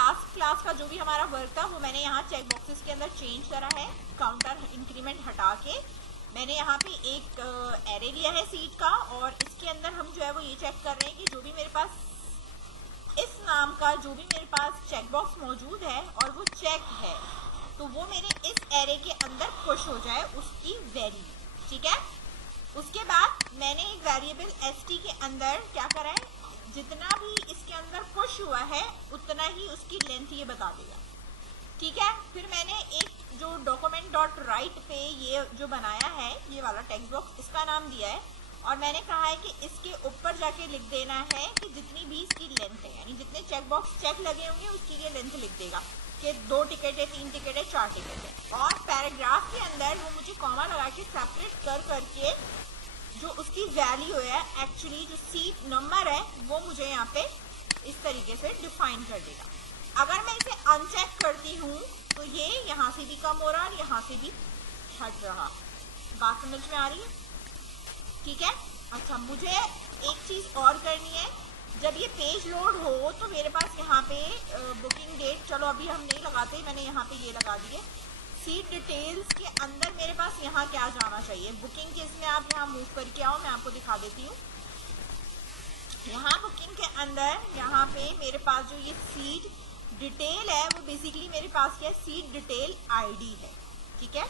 Last class का जो भी हमारा वर्क था वो मैंने यहाँ चेक बॉक्सेस के अंदर चेंज करा है, काउंटर इंक्रीमेंट हटा के मैंने यहाँ पे एक एरे लिया है सीट का, और इसके अंदर हम जो है वो ये चेक कर रहे हैं कि जो भी मेरे पास इस नाम का जो भी मेरे पास चेक बॉक्स मौजूद है और वो चेक है, तो वो मेरे इस एरे के अंदर पुश हो जाए उसकी वैल्यू, ठीक है। उसके बाद मैंने एक वेरिएबल st के अंदर क्या करा है, जितना भी इसके अंदर पुश हुआ है उतना ही उसकी लेंथ ये बता देगा, ठीक है। फिर मैंने एक जो डॉक्यूमेंट डॉट राइट पे ये जो बनाया है ये वाला टेक्स्ट बॉक्स, इसका नाम दिया है, और मैंने कहा है कि इसके ऊपर जाके लिख देना है कि जितनी भी इसकी लेंथ है, यानी जितने चेक बॉक्स चेक लगे होंगे उसकी ये लेंथ लिख देगा कि 2 टिकट है, 3 टिकट है, 4 टिकट है। और पैराग्राफ के अंदर वो मुझे कॉमा लगा के सेपरेट कर करके जो उसकी वैल्यू है, एक्चुअली जो सीट नंबर है, वो मुझे यहाँ पे इस तरीके से डिफाइन कर देगा। अगर मैं इसे अनचेक करती हूँ तो ये यहाँ से भी कम हो रहा है और यहाँ से भी हट रहा। बात समझ में आ रही है, ठीक है। अच्छा, मुझे एक चीज और करनी है, जब ये पेज लोड हो तो मेरे पास यहाँ पे बुकिंग डेट, चलो अभी हम नहीं लगाते, मैंने यहाँ पे ये लगा दिए। सीट डिटेल्स के अंदर मेरे पास यहाँ क्या जाना चाहिए, बुकिंग के इसमें आप यहाँ मूव करके आओ, मैं आपको दिखा देती हूँ। यहाँ बुकिंग के अंदर यहाँ पे मेरे पास जो ये सीट डिटेल है वो बेसिकली मेरे पास क्या है, सीट डिटेल आईडी है, ठीक है,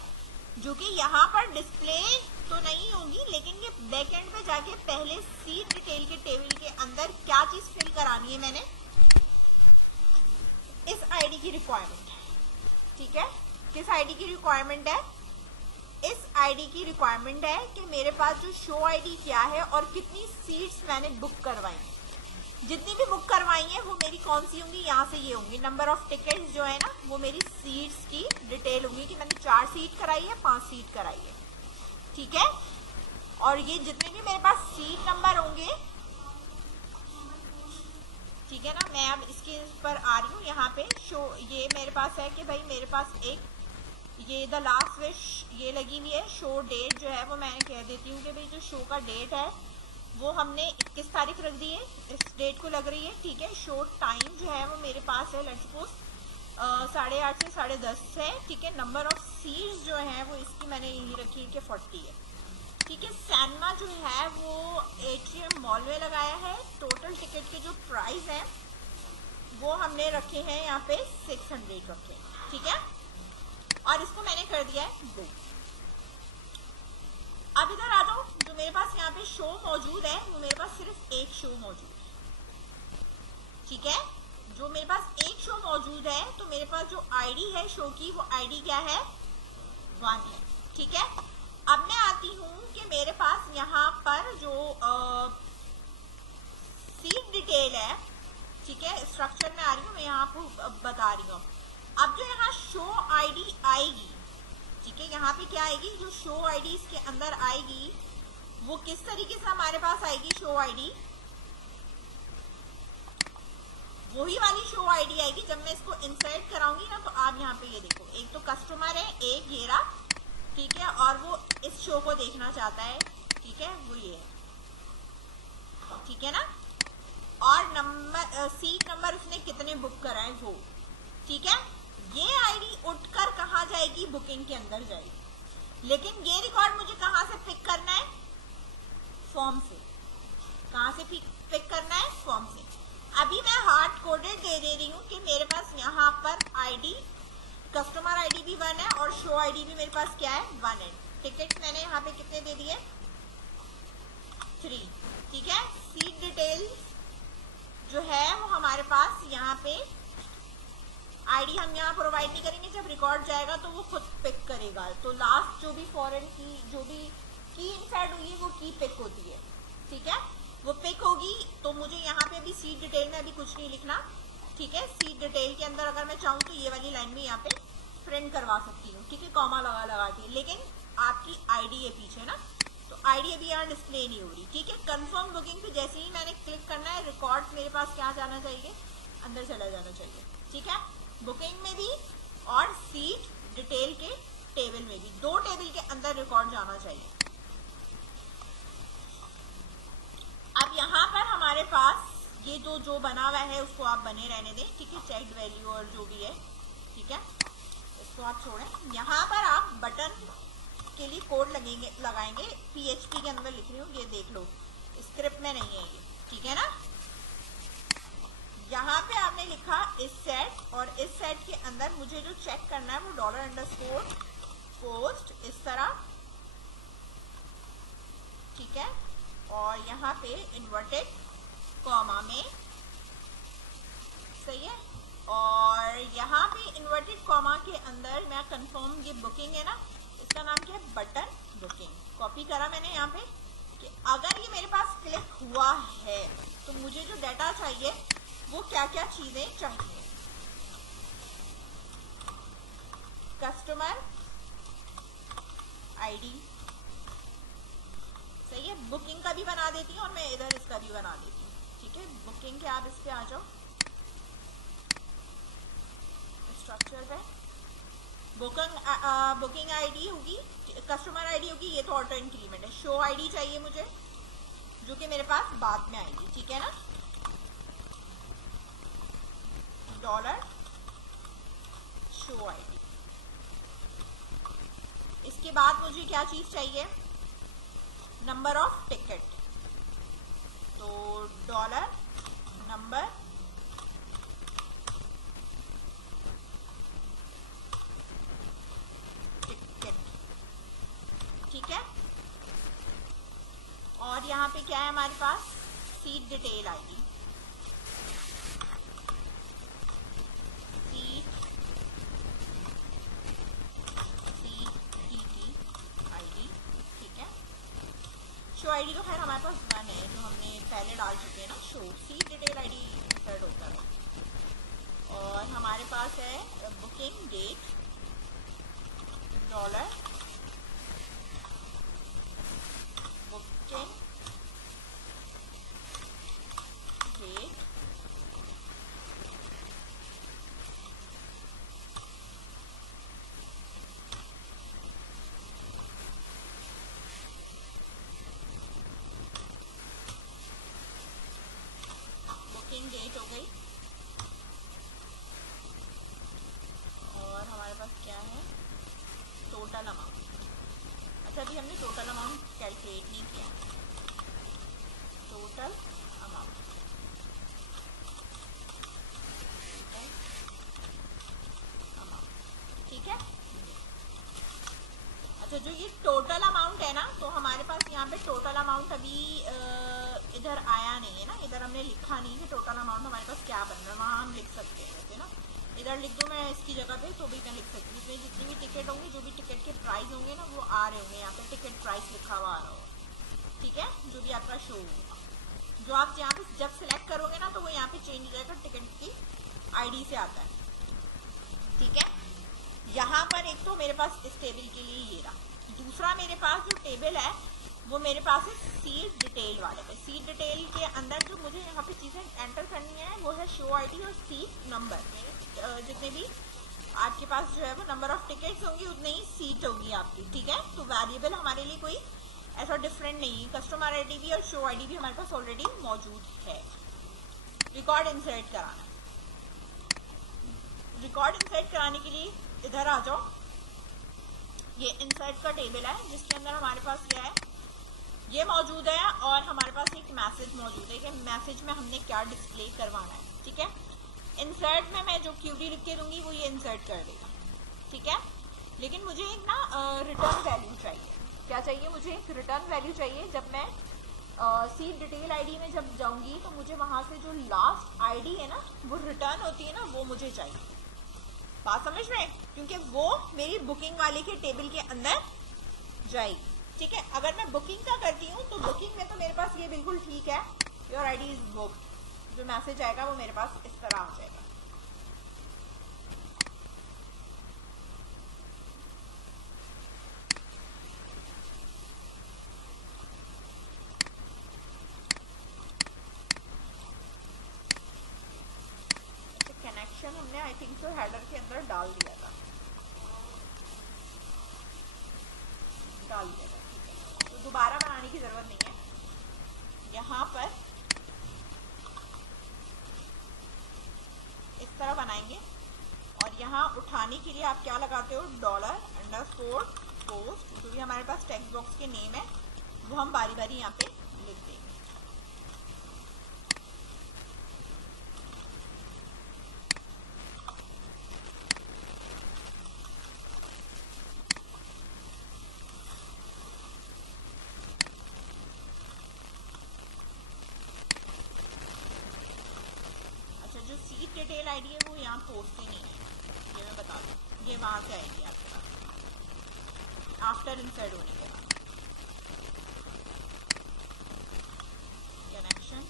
जो कि यहाँ पर डिस्प्ले तो नहीं होगी, लेकिन ये बैक एंड पे जाके पहले सीट डिटेल के टेबल के अंदर क्या चीज फिल करानी है, मैंने इस आईडी की रिक्वायरमेंट है, ठीक है। किस आईडी की रिक्वायरमेंट है, इस आईडी की रिक्वायरमेंट है कि मेरे पास जो शो आईडी क्या है और कितनी सीट्स मैंने बुक करवाई, जितनी भी बुक करवाई है वो मेरी कौन सी होंगी, यहाँ से ये होंगी। नंबर ऑफ टिकट्स जो है ना वो मेरी सीट्स की डिटेल होंगी कि मैंने 4 सीट कराई है, 5 सीट कराई है, ठीक है। और ये जितने भी मेरे पास सीट नंबर होंगे, ठीक है ना, मैं अब इसके पर आ रही हूँ। यहाँ पे शो ये मेरे पास है कि भाई मेरे पास एक ये द लास्ट विश ये लगी हुई है, शो डेट जो है वो मैं कह देती हूँ कि भाई जो शो का डेट है वो हमने 21 तारीख रख दी है, इस डेट को लग रही है, ठीक है। शो टाइम जो है वो मेरे पास है लेट्स सपोज 8:30 से 10:30 है, ठीक है। नंबर ऑफ सीट्स जो है वो इसकी मैंने यही रखी है कि 40 है, ठीक है। सैनमा जो है वो एट्रियम मॉल में लगाया है। टोटल टिकट के जो प्राइस है वो हमने रखे हैं यहाँ पे 600 रखे हैं, ठीक है। और इसको मैंने कर दिया है 2। अब इधर आ जाओ, जो मेरे पास यहाँ पे शो मौजूद है वो मेरे पास सिर्फ एक शो मौजूद है, ठीक है। जो मेरे पास एक शो मौजूद है तो मेरे पास जो आईडी है शो की वो आईडी क्या है, 1 है, ठीक है। अब मैं आती हूँ कि मेरे पास यहाँ पर जो सीट डिटेल है, ठीक है, स्ट्रक्चर में आ रही हूँ मैं, यहाँ आपको बता रही हूँ। अब जो यहाँ शो आईडी आएगी, ठीक है, यहाँ पे क्या आएगी, जो शो आईडी इसके अंदर आएगी वो किस तरीके से हमारे पास आएगी, शो आईडी वही वाली शो आईडी आएगी। जब मैं इसको इंसर्ट कराऊंगी ना तो आप यहाँ पे ये देखो, एक तो कस्टमर है, एक घेरा, ठीक है, और वो इस शो को देखना चाहता है, ठीक है, वो ये है, ठीक है ना। और नंबर सीट नंबर उसने कितने बुक कराए वो, ठीक है। ये आईडी उठकर कहाँ जाएगी, बुकिंग के अंदर जाएगी, लेकिन ये रिकॉर्ड मुझे कहाँ से पिक करना है, फॉर्म से। कहाँ से पिक करना है, फॉर्म से। अभी मैं हार्ड कोडेड दे रही हूँ कि मेरे पास यहाँ पर आईडी कस्टमर आईडी भी 1 है और शो आईडी भी मेरे पास क्या है, 1 है। टिकट मैंने यहाँ पे कितने दे दिए, 3, ठीक है। सीट डिटेल जो है वो हमारे पास यहाँ पे आईडी हम यहाँ प्रोवाइड नहीं करेंगे, जब रिकॉर्ड जाएगा तो वो खुद पिक करेगा। तो लास्ट जो भी फॉरेन की जो भी की इंसर्ट हुई है वो की पिक होती है, ठीक है, वो पिक होगी। तो मुझे यहाँ पे अभी सीट डिटेल में अभी कुछ नहीं लिखना, ठीक है। सीट डिटेल के अंदर अगर मैं चाहूँ तो ये वाली लाइन भी यहाँ पे प्रिंट करवा सकती हूँ, ठीक है, कॉमा लगा के, लेकिन आपकी आईडी है पीछे ना, तो आईडी अभी यहाँ डिस्प्ले नहीं हो रही, ठीक है। कंफर्म बुकिंग पे जैसे ही मैंने क्लिक करना है, रिकॉर्ड मेरे पास क्या जाना चाहिए, अंदर चला जाना चाहिए, ठीक है। बुकिंग में भी और सीट डिटेल के टेबल में भी, 2 टेबल के अंदर रिकॉर्ड जाना चाहिए। अब यहाँ पर हमारे पास ये तो जो बना हुआ है उसको आप बने रहने दें, ठीक है, चेक्ड वैल्यू और जो भी है, ठीक है, इसको आप छोड़ें। यहाँ पर आप बटन के लिए कोड लगाएंगे, PHP के अंदर लिख रही हूँ, ये देख लो, स्क्रिप्ट में नहीं है ये, ठीक है ना। यहाँ पे आपने लिखा इस सेट, और इस सेट के अंदर मुझे जो चेक करना है वो $_post इस तरह, ठीक है, और यहाँ पे इन्वर्टेड कॉमा में, सही है, और यहाँ पे इन्वर्टेड कॉमा के अंदर मैं कंफर्म, ये बुकिंग है ना, इसका नाम क्या है, बटन बुकिंग। कॉपी करा मैंने यहाँ पे कि अगर ये मेरे पास क्लिक हुआ है तो मुझे जो डाटा चाहिए वो क्या क्या चीजें चाहिए। कस्टमर आईडी, सही है, बुकिंग का भी बना देती हूँ और मैं इधर इसका भी बना देती हूँ, ठीक है। बुकिंग के आप इस पे आ जाओ, स्ट्रक्चर पे बुकिंग आईडी होगी, कस्टमर आईडी होगी, ये तो ऑटो इंक्रीमेंट है। शो आईडी चाहिए मुझे, जो कि मेरे पास बाद में आएगी, ठीक है ना, $शो आईडी। इसके बाद मुझे क्या चीज चाहिए, नंबर ऑफ टिकट, तो $नंबर टिकट, ठीक है। और यहाँ पे क्या है हमारे पास, seat detail ID, show ID तो खैर हमारे पास वन है जो हमने पहले डाल चुके हैं ना, show seat detail ID insert होता है। और हमारे पास है booking date, booking date, date हो गई। और हमारे पास क्या है, टोटल अमाउंट। अच्छा, अभी हमने टोटल अमाउंट कैलकुलेट नहीं किया, टोटल अमाउंट, ठीक है। अच्छा, जो ये टोटल अमाउंट है ना, तो हमारे पास यहाँ पे टोटल अमाउंट अभी इधर आया नहीं है ना, इधर हमने लिखा नहीं कि टोटल अमाउंट हमारे पास क्या बन रहा है, वहाँ हम लिख सकते हैं वैसे ना, इधर लिख दूँ मैं इसकी जगह पे तो भी मैं लिख सकती हूँ। इसमें जितनी भी टिकट होंगी, जो भी टिकट के प्राइस होंगे ना, वो आ रहे होंगे यहाँ पे, टिकट प्राइस लिखा हुआ आ रहा होगा, ठीक है, जो भी आपका शो होगा। जो आप यहाँ पे जब सिलेक्ट करोगे ना, तो वो यहाँ पे चेंज हो जाएगा, टिकट की ID से आता है, ठीक है। यहाँ पर एक तो मेरे पास इस टेबल के लिए ये रहा, दूसरा मेरे पास जो टेबल है वो मेरे पास है सीट डिटेल वाले पे। सीट डिटेल के अंदर जो मुझे यहाँ पे चीज़ें एंटर करनी है वो है शो आईडी और सीट नंबर। जितने भी आपके पास जो है वो नंबर ऑफ टिकट्स होंगी, उतनी ही सीट होगी आपकी, ठीक है। तो वेरिएबल हमारे लिए कोई ऐसा डिफरेंट नहीं है। कस्टमर आईडी भी और शो आईडी भी हमारे पास ऑलरेडी मौजूद है। रिकॉर्ड इंसर्ट कराना, रिकॉर्ड इंसर्ट कराने के लिए इधर आ जाओ। ये इंसर्ट का टेबल है जिसके अंदर हमारे पास क्या है, ये मौजूद है, और हमारे पास एक मैसेज मौजूद है कि मैसेज में हमने क्या डिस्प्ले करवाना है, ठीक है। इंसर्ट में मैं जो क्यूरी लिख के दूंगी वो ये इंसर्ट कर देगा, ठीक है। लेकिन मुझे एक ना रिटर्न वैल्यू चाहिए। क्या चाहिए मुझे? एक रिटर्न वैल्यू चाहिए। जब मैं सीट डिटेल आईडी में जब जाऊंगी तो मुझे वहां से जो लास्ट आईडी है ना, वो रिटर्न होती है ना, वो मुझे चाहिए। बात समझ रहे हैं? क्योंकि वो मेरी बुकिंग वाले के टेबल के अंदर जाएगी, ठीक है। अगर मैं बुकिंग का करती हूँ तो बुकिंग में तो मेरे पास ये बिल्कुल ठीक है, योर आईडी इज बुक्ड। जो मैसेज आएगा वो मेरे पास इस तरह आ जाएगा। कनेक्शन हमने आई थिंक सो हेडर के अंदर डाल दिया था, तो दोबारा बनाने की जरूरत नहीं है। यहाँ पर इस तरह बनाएंगे और यहाँ उठाने के लिए आप क्या लगाते हो, $_पोस्ट, जो भी हमारे पास टेक्स्ट बॉक्स के नेम है वो हम बारी बारी यहाँ पे लिख देंगे। अच्छा, जो सीट डिटेल आईडी है वो यहाँ पोस्ट ही नहीं है, ये मैं बता दूँ, ये वहाँ से आएगी आपके पास आफ्टर इंसर्ट होने के बाद। कनेक्शन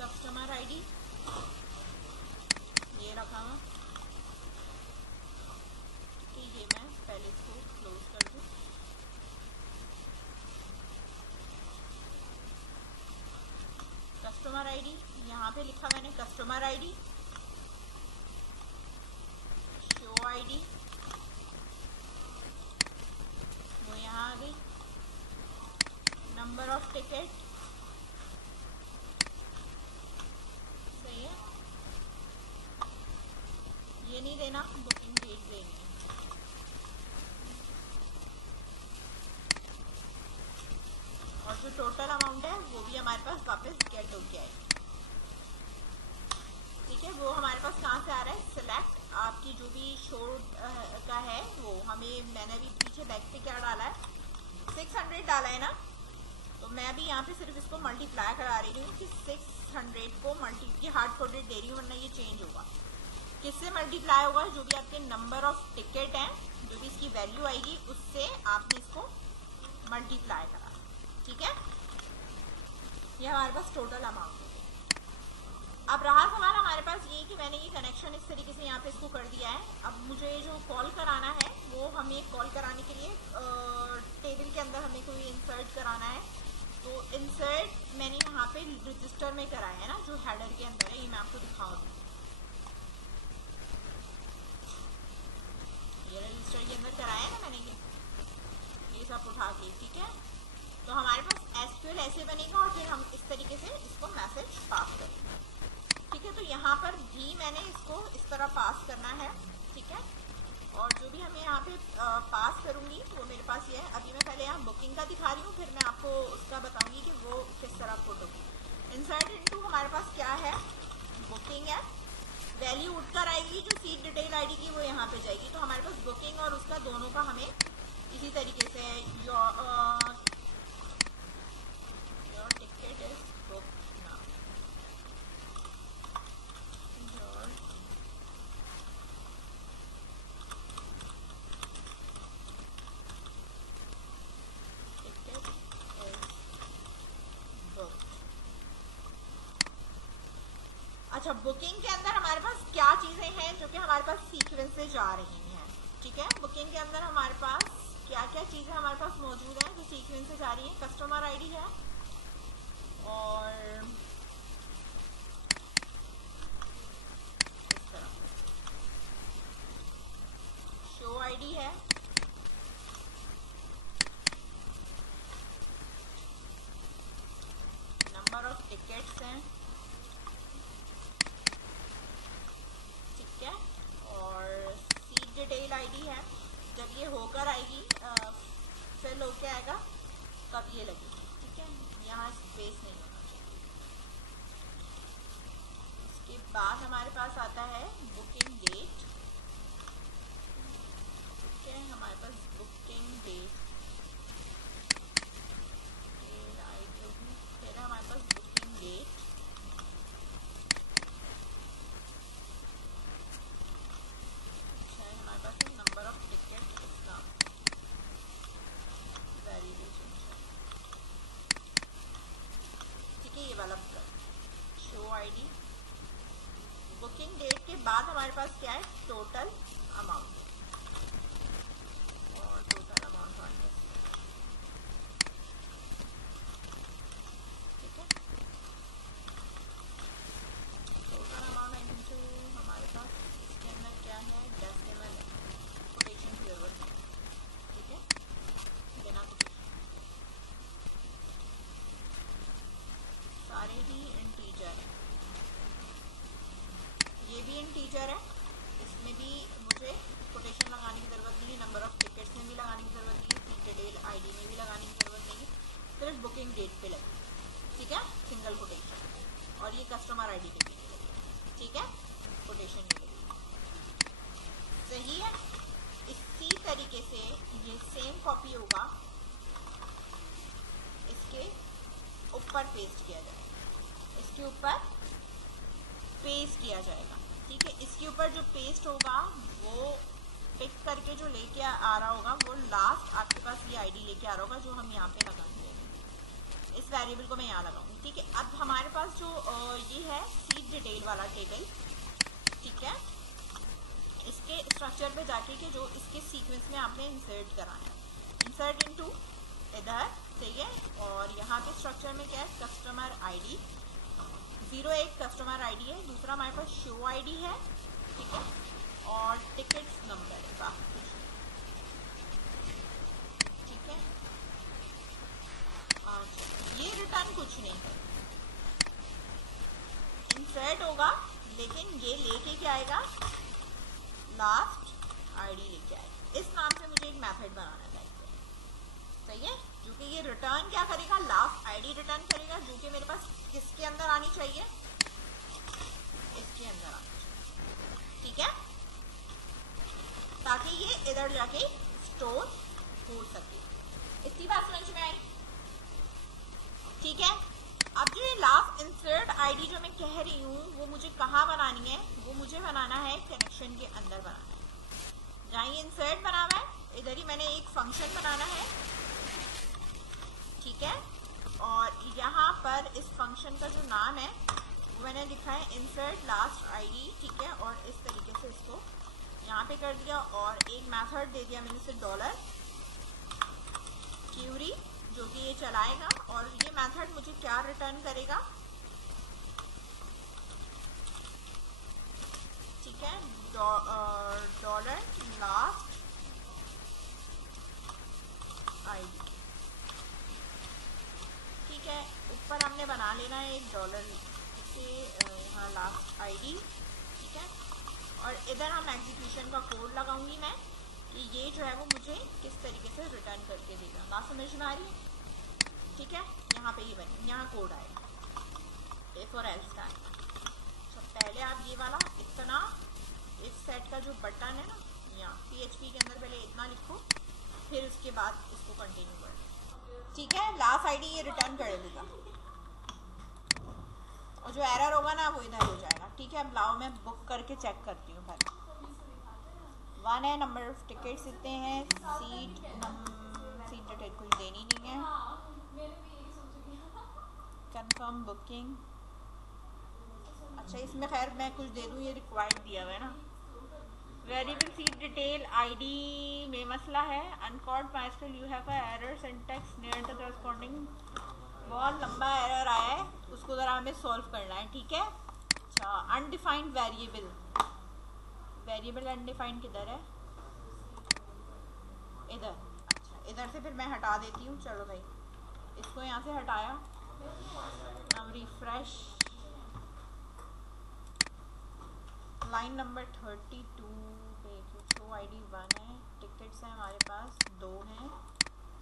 कस्टमर आईडी ये रखा हुआ, कि ये मैं पहले इसको क्लोज कर दूँ। कस्टमर आईडी यहाँ पे लिखा मैंने, कस्टमर आईडी, शो आईडी वो यहाँ आ गई, नंबर ऑफ टिकट सही है, ये नहीं देना, बुकिंग डेट देनी है। और जो टोटल अमाउंट है वो भी हमारे पास वापस गेट होके आएगी। ठीक है, वो हमारे पास कहाँ से आ रहा है, सिलेक्ट आपकी जो भी शो का है वो हमें, मैंने अभी पीछे बैक पे क्या डाला है, 600 डाला है ना, तो मैं अभी यहाँ पे सिर्फ इसको मल्टीप्लाई करा रही हूँ कि 600 को ये हार्ड कोडेड दे रही हूँ, वरना ये चेंज होगा। किससे मल्टीप्लाई होगा, जो भी आपके नंबर ऑफ टिकट हैं, जो भी इसकी वैल्यू आएगी उससे आपने इसको मल्टीप्लाई करा। ठीक है, ये हमारे पास टोटल अमाउंट है। अब रहा सवाल हमारे पास ये कि मैंने ये कनेक्शन इस तरीके से यहाँ पे इसको कर दिया है। अब मुझे जो कॉल कराना है वो हमें कॉल कराने के लिए टेबल के अंदर हमें कोई इंसर्ट कराना है, तो इंसर्ट मैंने यहाँ पे रजिस्टर में कराया है ना, जो हेडर के अंदर है, ये मैं आपको दिखाऊंगी। ये रजिस्टर के अंदर कराया है ना मैंने, ये सब उठा के। ठीक है, तो हमारे पास एसक्यूएल ऐसे बनेगा और फिर हम इस तरीके से इसको मैसेज पास करेंगे। ठीक है, तो यहाँ पर भी मैंने इसको इस तरह पास करना है। ठीक है, और जो भी हमें यहाँ पे पास करूँगी वो मेरे पास ये है। अभी मैं पहले यहाँ बुकिंग का दिखा रही हूँ, फिर मैं आपको उसका बताऊँगी कि वो किस तरह फोटो। इंसर्ट इनटू हमारे पास क्या है, बुकिंग है, वैल्यू उठकर आएगी जो सीट डिटेल आईडी की वो यहाँ पे जाएगी। तो हमारे पास बुकिंग और उसका दोनों का हमें इसी तरीके से your ticket is book now, your ticket is book. अच्छा, बुकिंग के अंदर हमारे पास क्या चीज़ें हैं जो कि हमारे पास सीक्वेंस से जा रही हैं। ठीक है, बुकिंग के अंदर हमारे पास क्या क्या चीज़ें हमारे पास मौजूद हैं जो सीक्वेंस से जा रही हैं। कस्टमर आईडी है और इस तरह शो आईडी है, नंबर ऑफ टिकट्स हैं। ठीक है, और सीट डिटेल आईडी है, जब ये होकर आएगी फिल होके आएगा तब ये लगेगी। ठीक है, यहाँ स्पेस नहीं होना चाहिए। इसके बाद हमारे पास आता है बुकिंग डेट। ठीक है, हमारे पास बुकिंग डेट फिर हमारे पास बुकिंग डेट, हमारे पास नंबर ऑफ टिकट, इसका वैलिडेशन। ठीक है, ये वाला शो आईडी। बुकिंग डेट के बाद हमारे पास क्या है, टोटल अमाउंट, और टोटल अमाउंट हमारे पास। ठीक है, टोटल अमाउंट फीचर है, इसमें भी मुझे कोटेशन लगाने की ज़रूरत नहीं है, नंबर ऑफ टिकट्स में भी लगाने की ज़रूरत नहीं है, सीट डिटेल आईडी में भी लगाने की ज़रूरत नहीं है, सिर्फ बुकिंग डेट पे लगे, ठीक है, सिंगल कोटेशन। और ये कस्टमर आईडी पे भी नहीं लगेगा, ठीक है, कोटेशन नहीं लगेगी, सही है। इसी तरीके से ये सेम कॉपी होगा, इसके ऊपर पेस्ट किया जाएगा, इसके ऊपर पेस्ट किया जाएगा, ठीक है। इसके ऊपर जो पेस्ट होगा वो पिक करके जो लेके आ रहा होगा वो लास्ट आपके पास ये आईडी लेके आ रहा होगा जो हम यहाँ पे लगाएंगे। इस वेरिएबल को मैं यहाँ लगाऊंगी, ठीक है। अब हमारे पास जो ये है सीट डिटेल वाला टेबल, ठीक है, इसके स्ट्रक्चर पे जाके के जो इसके सीक्वेंस में आपने इंसर्ट कराना है, इंसर्ट इनटू इधर, सही है। और यहाँ पे स्ट्रक्चर में क्या है, कस्टमर आईडी 0 एक कस्टमर आईडी है, दूसरा हमारे पास शो आईडी है, ठीक है, और टिकट्स नंबर है, बाकी कुछ नहीं, ठीक है। अच्छा, ये रिटर्न कुछ नहीं है, इंसर्ट होगा, लेकिन ये लेके क्या आएगा, लास्ट आईडी लेके आएगा। इस नाम से मुझे एक मेथड बनाना है, सही है, जो कि ये रिटर्न क्या करेगा, लास्ट आईडी रिटर्न करेगा, जो कि मेरे पास किसके अंदर आनी चाहिए, इसके अंदर आनी चाहिए, ठीक है, ताकि ये इधर जाके स्टोर हो सके। इतनी बात समझ में आई, ठीक है। अब जो ये लास्ट इंसर्ट आईडी जो मैं कह रही हूँ वो मुझे कहाँ बनानी है, वो मुझे बनाना है कनेक्शन के अंदर बनाना है, जहाँ ये इंसर्ट बना हुआ है इधर ही मैंने एक फंक्शन बनाना है, ठीक है। और यहाँ पर इस फंक्शन का जो नाम है वो मैंने लिखा है इंसर्ट लास्ट आईडी, ठीक है। और इस तरीके से इसको यहाँ पे कर दिया और एक मेथड दे दिया मैंने इसे डॉलर क्यूरी, जो कि ये चलाएगा। और ये मेथड मुझे क्या रिटर्न करेगा, ठीक है, डॉलर लास्ट आईडी, ठीक है। ऊपर हमने बना लेना है एक डॉलर से यहाँ लास्ट आईडी, ठीक है। और इधर हम एग्जीक्यूशन का कोड लगाऊंगी मैं कि ये जो है वो मुझे किस तरीके से रिटर्न करके देगा। बात समझ में आ रही है, ठीक है। यहाँ पे ये बनी, यहाँ कोड आएगा, ए फॉर एल्स का। तो पहले आप ये वाला इतना इफ सेट का जो बटन है ना, यहाँ PHP के अंदर पहले इतना लिखो, फिर उसके बाद इसको कंटिन्यू कर, ठीक है। लास्ट आईडी ये रिटर्न कर देगा और जो एरर होगा ना वो इधर हो जाएगा, ठीक है। अब लाओ मैं बुक करके चेक करती हूँ पहले। 1 है, नंबर ऑफ टिकट्स इतने हैं, सीट डिटेल कुछ देनी नहीं है, कंफर्म बुकिंग, अच्छा इसमें खैर मैं कुछ दे दूँ, ये रिक्वायर्ड दिया हुआ है ना। वेरिएबल सीट डिटेल आईडी में मसला है, अनकॉर्ड MySQL you have a error syntax near the corresponding, बहुत लंबा एरर आया है, उसको ज़रा हमें सॉल्व करना है, ठीक है। अच्छा, अनडिफाइंड वेरिएबल, वेरिएबल अनडिफाइंड किधर है, इधर, अच्छा इधर से फिर मैं हटा देती हूँ, चलो भाई इसको यहाँ से हटाया, अब रिफ्रेश, लाइन नंबर 32 पे शो आईडी 1 है, टिकट्स हैं हमारे पास 2 हैं,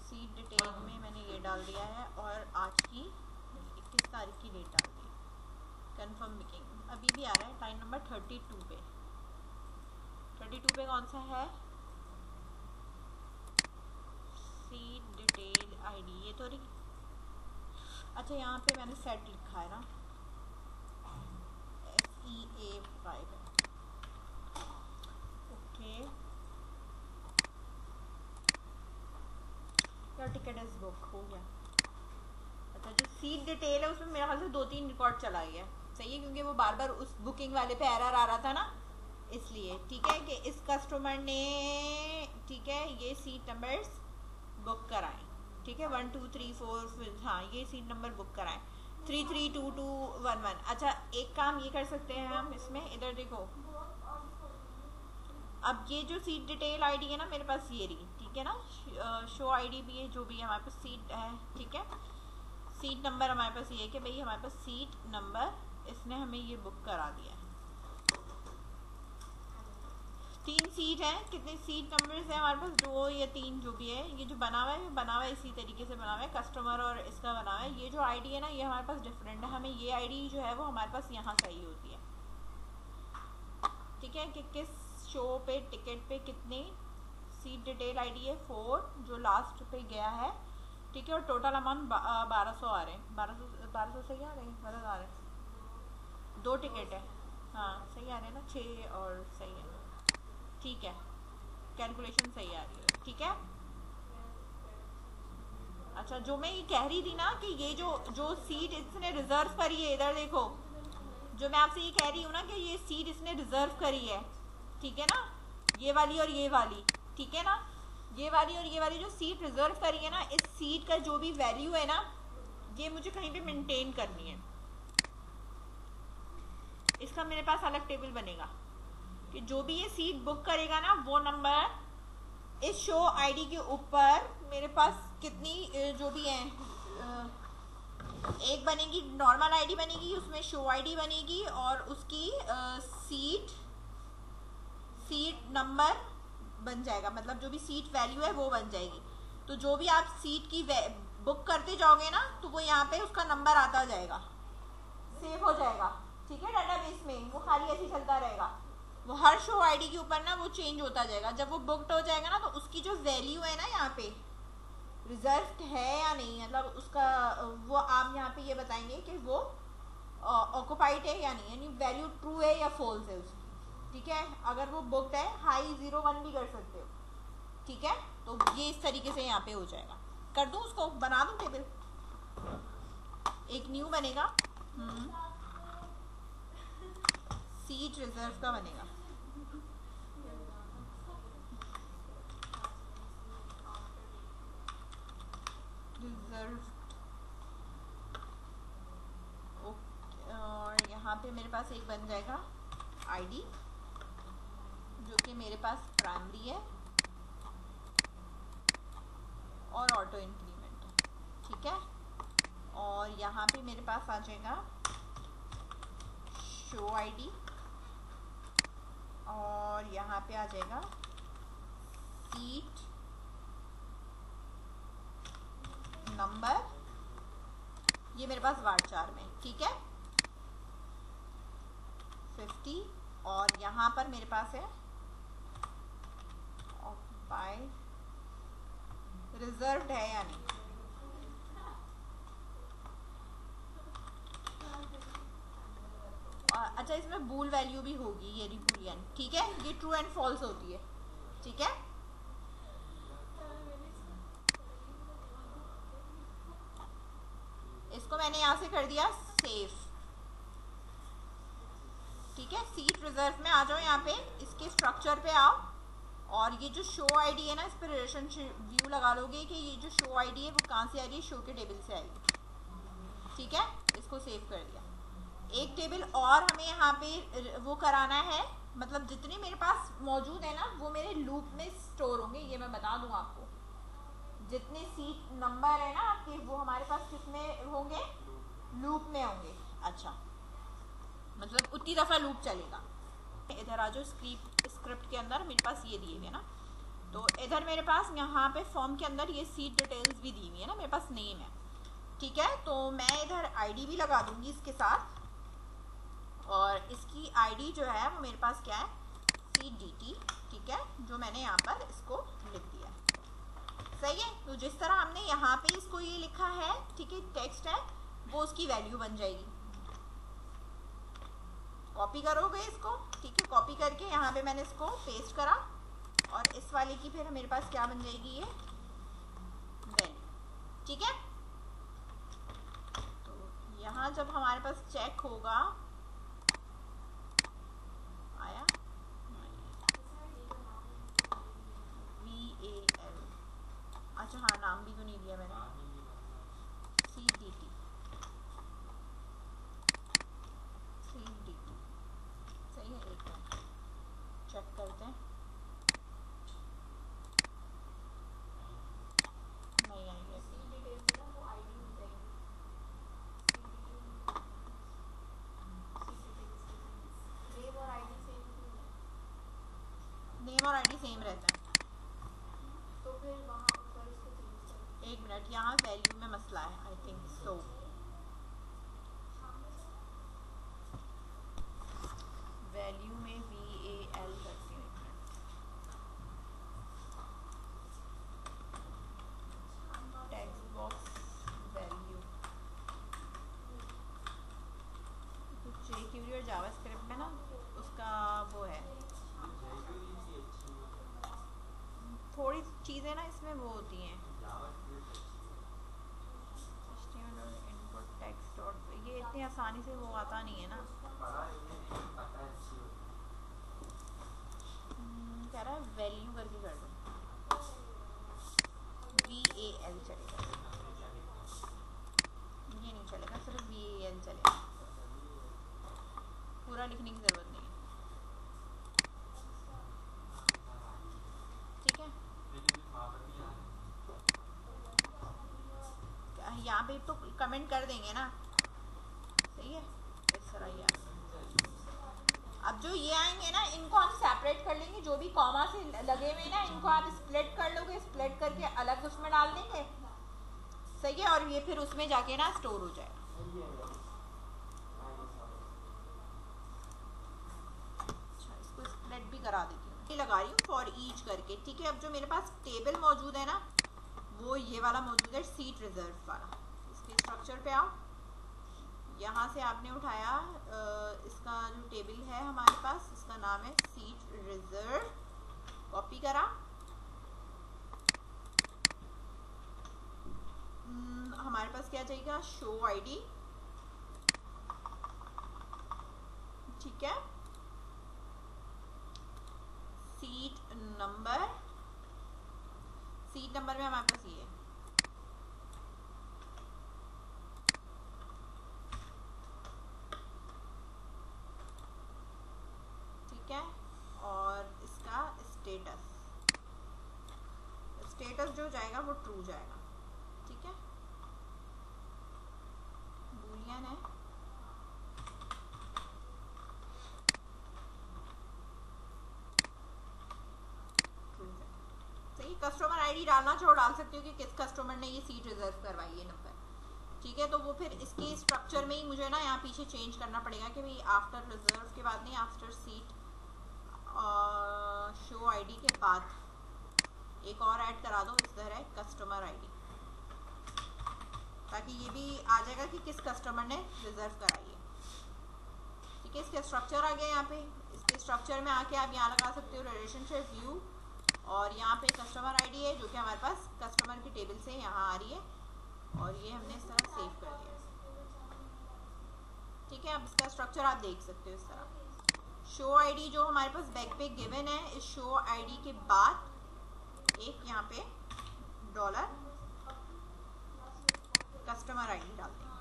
सीट डिटेल में मैंने ये डाल दिया है और आज की 21 तारीख की डेट डाल दी, कंफर्म बुकिंग अभी भी आ रहा है। लाइन नंबर 32 पे, 32 पे कौन सा है, सीट डिटेल आईडी, ये तो रही, अच्छा यहाँ पे मैंने सेट लिखा है ना, SEA5 है, okay. Your ticket is book हो गया। अच्छा जो सीट डिटेल है उसमें मेरे ख्याल से 2-3 रिकॉर्ड चला गया, सही है, क्योंकि वो बार बार उस बुकिंग वाले पे एरर आ रहा था ना, इसलिए, ठीक है, कि इस कस्टमर ने, ठीक है, ये सीट नंबर्स बुक कराएं, ठीक है, 1 2 3 4, हाँ ये सीट नंबर बुक कराएं, 3 3 2 2 1 1। अच्छा एक काम ये कर सकते हैं हम इसमें, इधर देखो, अब ये जो सीट डिटेल आईडी है ना मेरे पास ये रही, ठीक है ना, शो आईडी भी है, जो भी हमारे पास सीट है, ठीक है। सीट नंबर हमारे पास ये है कि भाई हमारे पास सीट नंबर, इसने हमें ये बुक करा दिया है, 3 सीट हैं। कितने सीट नंबर्स हैं हमारे पास? 2 या 3 जो भी है। ये जो बना हुआ है इसी तरीके से बना हुआ है, कस्टमर और इसका बना हुआ है। ये जो आईडी है ना ये हमारे पास डिफरेंट है, हमें ये आईडी जो है वो हमारे पास यहाँ सही होती है। ठीक है, कि किस शो पे टिकट पे कितने सीट डिटेल आईडी है 4 जो लास्ट पे गया है। ठीक है, और टोटल अमाउंट 1200 आ रहे हैं। 1200 सही आ रहे हैं, गलत आ रहे हैं? 2 टिकट है, हाँ सही आ रहे हैं ना, 6 और सही है। ठीक है, कैलकुलेशन सही आ रही है। ठीक है, अच्छा जो मैं ये कह रही थी ना कि ये जो सीट इसने रिजर्व करी है, इधर देखो, जो मैं आपसे ये कह रही हूँ ना कि ये सीट इसने रिजर्व करी है। ठीक है ना, ये वाली और ये वाली। ठीक है ना, ये वाली और ये वाली जो सीट रिजर्व करी है ना, इस सीट का जो भी वैल्यू है ना ये मुझे कहीं पे मेंटेन करनी है। इसका मेरे पास अलग टेबल बनेगा कि जो भी ये सीट बुक करेगा ना वो नंबर इस शो आईडी के ऊपर मेरे पास कितनी जो भी है, एक बनेगी नॉर्मल आईडी बनेगी, उसमें शो आईडी बनेगी और उसकी सीट नंबर बन जाएगा, मतलब जो भी सीट वैल्यू है वो बन जाएगी। तो जो भी आप सीट की बुक करते जाओगे ना तो वो यहाँ पे उसका नंबर आता जाएगा, सेव हो जाएगा। ठीक है, डाटाबेस में वो खाली ऐसे चलता रहेगा, वो हर शो आईडी के ऊपर ना वो चेंज होता जाएगा। जब वो बुकड हो जाएगा ना तो उसकी जो वैल्यू है ना यहाँ पे रिजर्व है या नहीं, मतलब उसका वो आप यहाँ पे ये बताएंगे कि वो ऑक्युपाइड है या नहीं, यानी वैल्यू ट्रू है या फॉल्स है उसकी। ठीक है, अगर वो बुकड है हाई 0 1 भी कर सकते हो। ठीक है, तो ये इस तरीके से यहाँ पे हो जाएगा। कर दूं उसको, बना दूं टेबल, एक न्यू बनेगा, सीट रिजर्व का बनेगा। रिजर्व, ओके, और यहाँ पे मेरे पास एक बन जाएगा आईडी जो कि मेरे पास प्राइमरी है और ऑटो इंक्रीमेंट है। ठीक है, और यहाँ पे मेरे पास आ जाएगा शो आईडी और यहाँ पे आ जाएगा सीट नंबर, ये मेरे पास वार्ड 4 में। ठीक है, 50, और यहाँ पर मेरे पास है ऑक्युपाइड, रिजर्व्ड है या नहीं। अच्छा, इसमें बूल वैल्यू भी होगी, ये बूलियन। ठीक है, ये ट्रू एंड फॉल्स होती है। ठीक है, इसको मैंने यहाँ से कर दिया सेव। ठीक है, सीट रिजर्व में आ जाओ, यहाँ पे इसके स्ट्रक्चर पे आओ और ये जो शो आईडी है ना इस पर रिलेशनशिप व्यू लगा लोगे कि ये जो शो आईडी है वो कहाँ से आ रही है, शो के टेबल से आएगी। ठीक है, इसको सेव कर दिया। एक टेबल और हमें यहाँ पे वो कराना है, मतलब जितने मेरे पास मौजूद है ना वो मेरे लूप में स्टोर होंगे। ये मैं बता दूं आपको, जितने सीट नंबर है ना आपके वो हमारे पास किसमें होंगे, लूप में होंगे। अच्छा, मतलब उतनी दफ़ा लूप चलेगा। इधर आ जाओ, स्क्रिप्ट के अंदर मेरे पास ये दिए हुए ना, तो इधर मेरे पास यहाँ पे फॉर्म के अंदर ये सीट डिटेल्स भी दी हुई है ना, मेरे पास नेम है। ठीक है, तो मैं इधर आईडी भी लगा दूंगी इसके साथ, और इसकी आईडी जो है वो मेरे पास क्या है, CDT। ठीक है, जो मैंने यहाँ पर इसको लिख दिया। सही है, तो जिस तरह हमने यहाँ पे इसको ये लिखा है, ठीक है, टेक्स्ट है, वो उसकी वैल्यू बन जाएगी। कॉपी करोगे इसको, ठीक है, कॉपी करके यहाँ पे मैंने इसको पेस्ट करा और इस वाले की फिर मेरे पास क्या बन जाएगी, ये वैल्यू। ठीक है, तो यहाँ जब हमारे पास चेक होगा, आया VAL, अच्छा हाँ नाम भी तो नहीं दिया मैंने, CDT सही है। एक मिनट चेक करते हैं, नहीं आई है। सेम रहता है। तो फिर वहाँ पर इसको चेंज करें। एक मिनट, यहाँ वैल्यू में मसला है आई थिंक सो। वैल्यू में VAL करती हूँ, एक मिनट। टेक्स्ट बॉक्स वैल्यू कुछ jQuery और जावास्क्रिप्ट में ना उसका वो है, थोड़ी चीज़ें ना इसमें वो होती हैं। इनपुट टेक्स्ट और ये इतनी आसानी से वो आता नहीं है ना। कह रहा है वैल्यू करके कर दो, VAL चलेगा, ये नहीं चलेगा, सिर्फ VAL चलेगा, पूरा लिखने की ज़रूरत नहीं है। ठीक है, यहाँ पे तो कमेंट कर देंगे ना, सही है। इस तरह ही अब जो ये आएंगे ना इनको हम सेपरेट कर लेंगे, जो भी कॉमा से लगे हुए ना इनको आप स्प्लिट कर लोगे, स्प्लिट करके अलग उसमें डाल देंगे, सही है। और ये फिर उसमें जाके ना स्टोर हो जाएगा। अच्छा, इसको स्प्लिट भी करा देती हूँ, ये लगा रही हूँ फॉर ईच करके। ठीक है, अब जो मेरे पास टेबल मौजूद है ना वो ये वाला मौजूद है, सीट रिजर्व वाला। इसके स्ट्रक्चर पे आओ, यहाँ से आपने उठाया इसका जो टेबल है हमारे पास, इसका नाम है सीट रिजर्व, कॉपी करा। हमारे पास क्या चाहिए, शो आईडी, ठीक है, सीट नंबर, सीट नंबर में हमारे पास ये है, ठीक है। और इसका स्टेटस, स्टेटस जो जाएगा वो ट्रू जाएगा, ठीक है, बूलियन है। सही, कस्टमर आईडी डालना चाहो डाल सकते हो कि किस कस्टमर ने ये सीट रिजर्व करवाई है नंबर, ठीक है। तो वो फिर इसके स्ट्रक्चर में ही मुझे ना यहाँ पीछे चेंज करना पड़ेगा कि भाई आफ्टर रिजर्व के बाद नहीं, आफ्टर सीट शो आईडी के बाद एक और ऐड करा दो, इधर है कस्टमर आईडी, ताकि ये भी आ जाएगा कि किस कस्टमर ने रिजर्व कराई है, ठीक है। इसके स्ट्रक्चर आ गया यहाँ पे, इसके स्ट्रक्चर में आके आप यहाँ लगा सकते हो रिलेशनशिप व्यू, और यहाँ पे कस्टमर आईडी है जो कि हमारे पास कस्टमर की टेबल से यहाँ आ रही है, और ये हमने इस तरह सेव कर दिया, ठीक है। अब इसका स्ट्रक्चर आप देख सकते हो इस तरह। शो आईडी जो हमारे पास बैक पे गिवन है, इस शो आईडी के बाद एक यहाँ पे डॉलर कस्टमर आईडी डाल देंगे,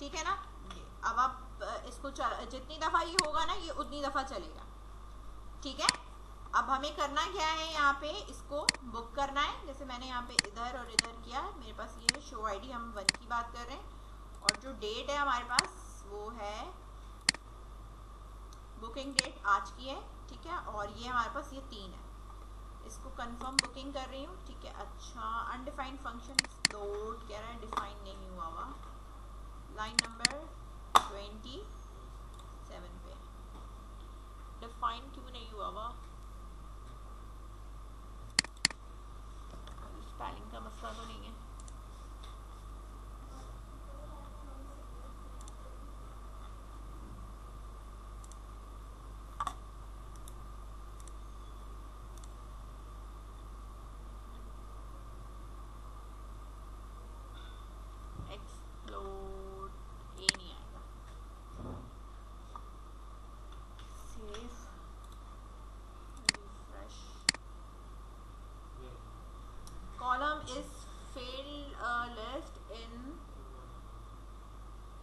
ठीक है ना। ये अब आप इसको जितनी दफ़ा ये होगा ना ये उतनी दफ़ा चलेगा, ठीक है। अब हमें करना क्या है, यहाँ पे इसको बुक करना है, जैसे मैंने यहाँ पे इधर और इधर किया, मेरे पास ये है शो आईडी, हम 1 की बात कर रहे हैं, और जो डेट है हमारे पास वो है बुकिंग डेट आज की है, ठीक है। और ये हमारे पास ये 3 है, इसको कंफर्म बुकिंग कर रही हूँ, ठीक है। अच्छा, अनडिफाइंड फंक्शन लोड कह रहा है, डिफाइन नहीं हुआ हुआ, लाइन नंबर 27 पे डिफाइन क्यों नहीं हुआ हुआ, स्पेलिंग का मसला तो नहीं है। एक्सप्लोड ये नहीं आएगा, save refresh, column is failed list in.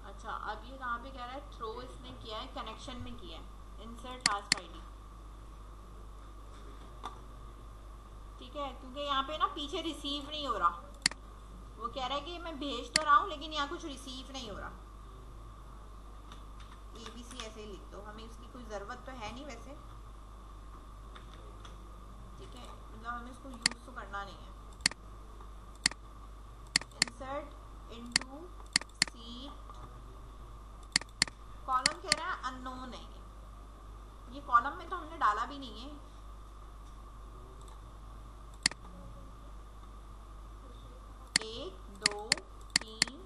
अच्छा, अब ये कहाँ पे कह रहा है, थ्रो इसने किया है, कनेक्शन में किया है, इंसर्ट लास्ट आईडी, ठीक है। क्योंकि यहाँ पे ना पीछे रिसीव नहीं हो रहा, वो कह रहा है कि मैं भेज तो रहा हूँ लेकिन यहाँ कुछ रिसीव नहीं हो रहा। ABC ऐसे ही लिख दो, हमें उसकी कोई ज़रूरत तो है नहीं वैसे, करना नहीं है। इंसर्ट इनटू सीट, कॉलम कह रहा है अननोन है, ये कॉलम में तो हमने डाला भी नहीं है। एक, दो, तीन,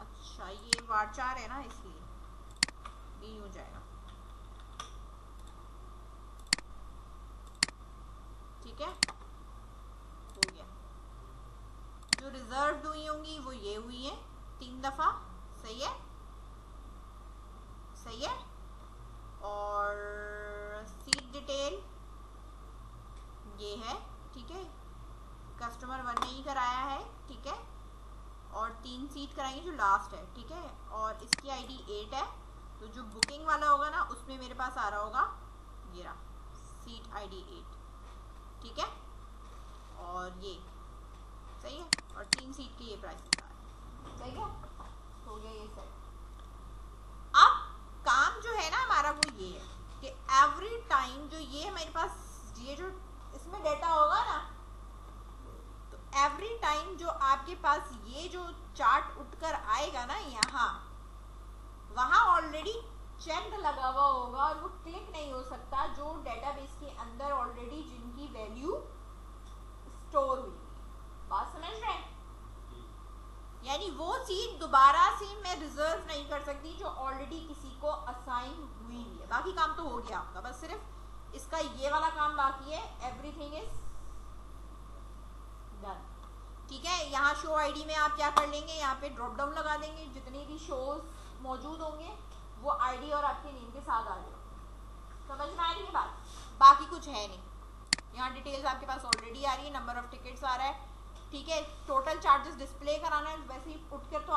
अच्छा ये varchar है ना इसलिए ये हो जाएगा, ठीक है, हो गया। जो रिजर्व हुई होंगी वो ये हुई है 3 दफा, सही है, सही है। और सीट डिटेल ये है, ठीक है, कस्टमर 1 ने ही कराया है, ठीक है, और 3 सीट कराएंगे जो लास्ट है, ठीक है, और इसकी आईडी 8 है, तो जो बुकिंग वाला होगा ना उसमें मेरे पास आ रहा होगा ये रहा सीट आईडी 8, ठीक है, और ये सही है, और 3 सीट के ये प्राइसेस आ रहे हैं, सही है, हो गया ये सेट। अब काम जो है ना हमारा वो ये है कि एवरी टाइम जो ये हमारे पास ये जो इसमें डेटा होगा ना, तो एवरी टाइम जो आपके पास ये जो चार्ट उठकर आएगा ना यहाँ, वहां ऑलरेडी चेक लगा हुआ होगा और वो क्लिक नहीं हो सकता, जो डेटाबेस के अंदर ऑलरेडी जिनकी वैल्यू स्टोर हुई है। बात समझ रहे हैं? यानी वो सीट दोबारा से मैं रिजर्व नहीं कर सकती जो ऑलरेडी किसी को असाइन हुई है। बाकी काम तो हो गया आपका, बस सिर्फ इसका ये वाला काम बाकी है, एवरीथिंग इज डन, ठीक है। यहाँ शो आईडी में आप क्या कर लेंगे, यहाँ पे ड्रॉप डाउन लगा देंगे, जितने भी शोज मौजूद होंगे वो आईडी और आपके नेम के साथ आ जाएगा। समझ में आ रही है बात? बाकी कुछ है नहीं, यहाँ डिटेल्स आपके पास ऑलरेडी आ रही है, नंबर ऑफ टिकट्स आ रहा है, ठीक है, टोटल चार्जेस डिस्प्ले कराना है, वैसे ही उठकर तो